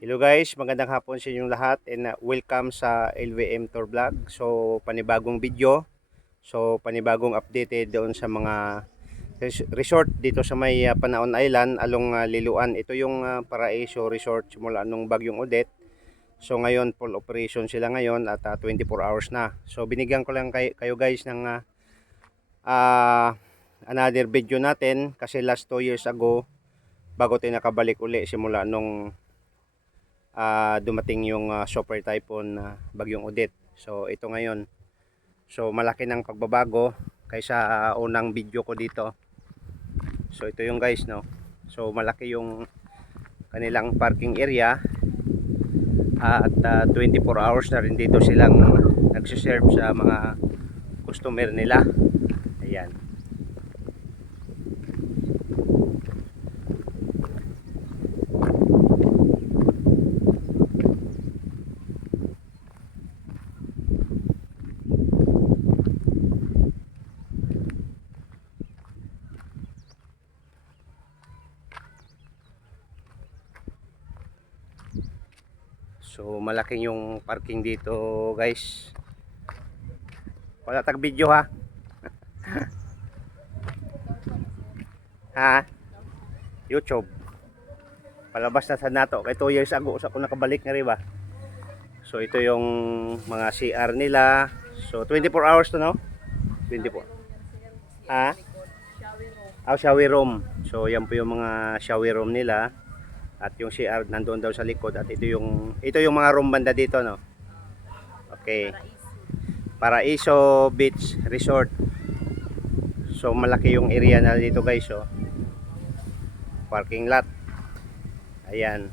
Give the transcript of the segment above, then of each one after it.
Hello guys, magandang hapon sa inyong lahat and welcome sa LVM Tour Vlog. So panibagong video, so panibagong updated doon sa mga resort dito sa may Panaon Island along Liloan. Ito yung Paraiso Resort simula nung bagyong Odette. So ngayon full operation sila ngayon at 24 hours na. So binigyan ko lang kayo guys ng another video natin kasi last 2 years ago bago tayo nakabalik uli simula nung dumating yung super typhoon bagyong Odette. So ito ngayon. So malaki ng pagbabago kaysa unang video ko dito. So ito yung guys no. So malaki yung kanilang parking area at 24 hours na rin dito silang nagsiserve sa mga customer nila. Ayan. So malaking yung parking dito guys. Wala tag video ha. Ha? YouTube. Palabas na sa nato kay 2 years ago sa ako nakabalik nga riba. So ito yung mga CR nila. So 24 hours to no? 24. Ha? Shower room. So yan po yung mga shower room nila. At yung CR nandoon daw sa likod at ito yung mga room banda dito no. Okay. Paraiso Beach Resort. So malaki yung area na dito guys oh. Parking lot. Ayan.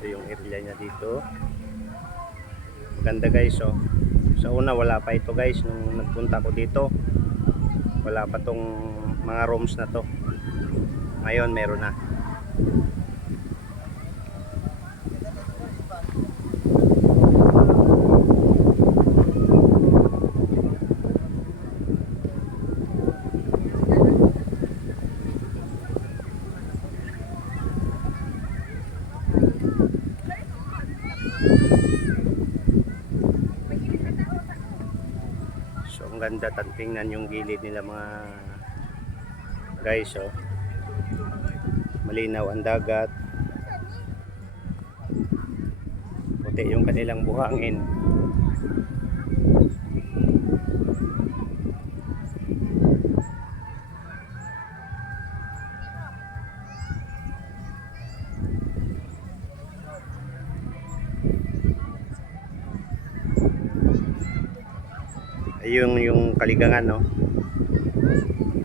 Ito yung area niya dito. Maganda guys oh. Sa una wala pa ito guys nung nagpunta ko dito. Wala pa tong mga rooms na to. Ngayon meron na. So ang ganda tingnan yung gilid nila mga guys oh. Malinaw ang dagat. Puti yung kanilang buhangin. Ayun yung Kaligangan no.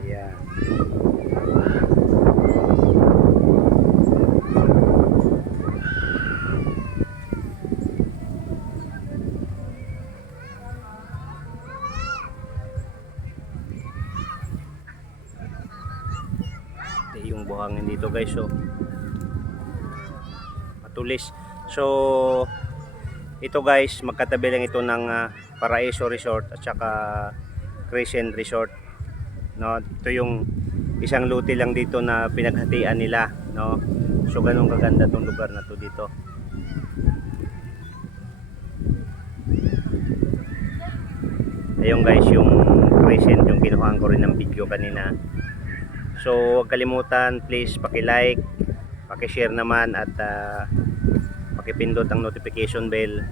Ayan. Yung buhangin dito guys so matulis. So ito guys magkatabi lang ito ng Paraiso Resort at saka Crescent Resort no. Ito yung isang lote lang dito na pinaghatian nila no. So ganun kaganda tong lugar na to dito. Ayun guys yung Crescent yung kinuhaan ko rin ng video kanina. So huwag kalimutan please paki-like, paki-share naman at pakipindot ang notification bell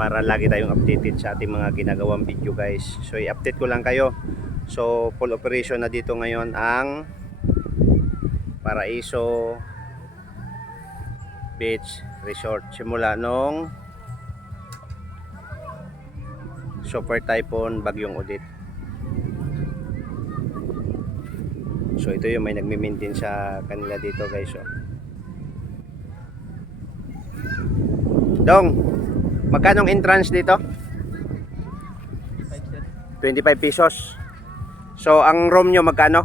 para lagi tayong updated sa ating mga ginagawang video guys. So i-update ko lang kayo. So full operation na dito ngayon ang Paraiso Beach Resort simula nung super typhoon bagyong Odette. So ito yung may nagme-maintain sa kanila dito guys oh. Dong, magkano entrance dito? 25 pesos. So, ang room nyo magkano?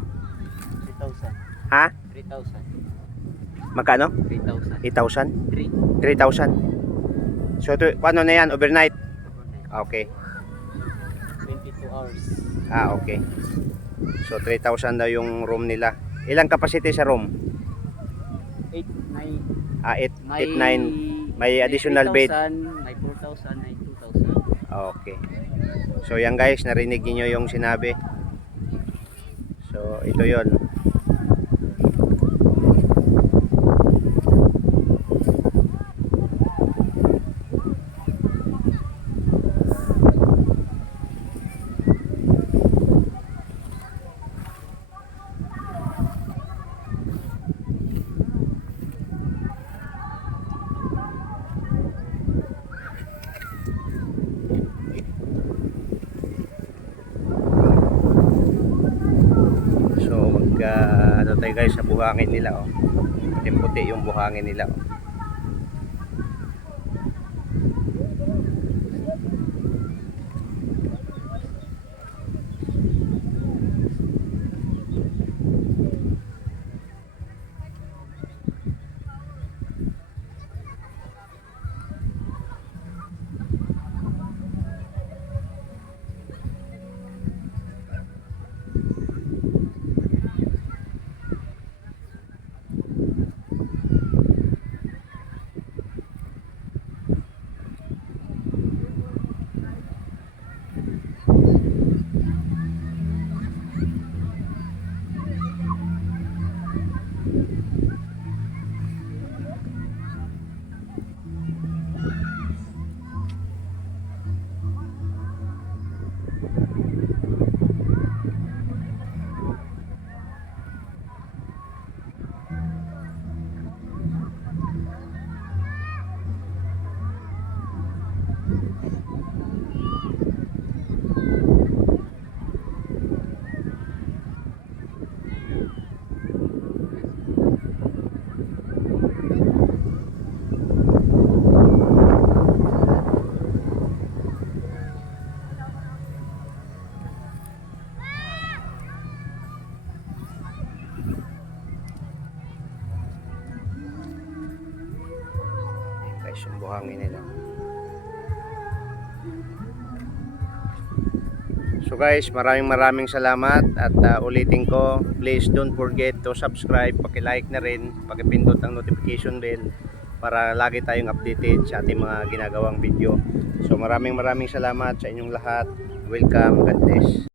3,000. Ha? 3,000. Magkano? 3,000. 8,000? 3. 3,000. So, paano na yan? Overnight? Okay. 22 hours. Okay. So, 3,000 daw yung room nila. Ilang capacity sa room? 8, 9. 8, 9. May additional bed. 3,000, may 4,000, may 2,000. Okay. So, yan guys, narinig niyo yung sinabi. So, ito yon. So, ano tayo guys sa buhangin nila, oh. Puti-puti yung buhangin nila, oh. Guys, yung buhangin nila. So guys, maraming salamat at ulitin ko, please don't forget to subscribe, paki-like na rin, paki-pindot ang notification bell para lagi tayong updated sa ating mga ginagawang video. So maraming salamat sa inyong lahat. Welcome, God bless.